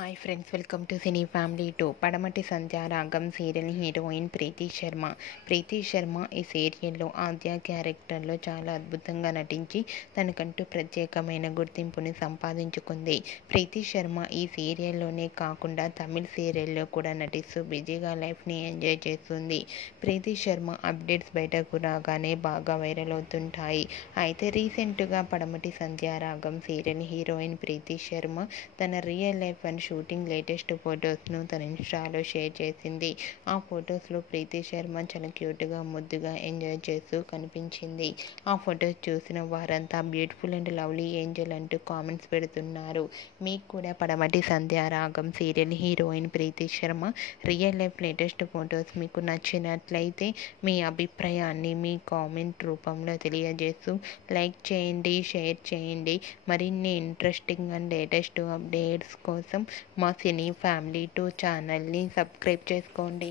Hi friends, welcome to cine family 2. పడమటి Sandhyaragam serial heroine Preeti Sharma. ప్రీతి శర్మ ఈ సీరియల్లో ఆద్య క్యారెక్టర్లో చాలా అద్భుతంగా నటించి తనకంటూ ప్రత్యేకమైన గుర్తింపుని సంపాదించుకుంది. ప్రీతి శర్మ ఈ సీరియల్లోనే కాకుండా తమిళ్ సీరియల్లో కూడా నటిస్తూ బిజీగా లైఫ్ని ఎంజాయ్ చేస్తుంది. ప్రీతి శర్మ అప్డేట్స్ బయటకు రాగానే బాగా వైరల్ అవుతుంటాయి. అయితే రీసెంట్గా పడమటి సంధ్యారాగం సీరియల్ హీరోయిన్ ప్రీతి శర్మ తన real life and shooting latest ఫొటోస్ను తన ఇన్స్టాలో షేర్ చేసింది. ఆ ఫొటోస్లో ప్రీతి శర్మ చాలా క్యూట్గా ముద్దుగా ఎంజాయ్ చేస్తూ కనిపించింది. ఆ ఫొటోస్ చూసిన వారంతా బ్యూటిఫుల్ అండ్ లవ్లీ ఏంజల్ అంటూ కామెంట్స్ పెడుతున్నారు. మీకు కూడా Padamati Sandhyaragam serial heroine Preeti Sharma real life latest photos మీకు నచ్చినట్లయితే మీ అభిప్రాయాన్ని మీ కామెంట్ రూపంలో తెలియజేస్తూ లైక్ చేయండి, షేర్ చేయండి. మరిన్ని ఇంట్రెస్టింగ్ అండ్ లేటెస్ట్ అప్డేట్స్ కోసం మా సినీ ఫ్యామిలీ 2 ఛానల్ని సబ్స్క్రైబ్ చేసుకోండి.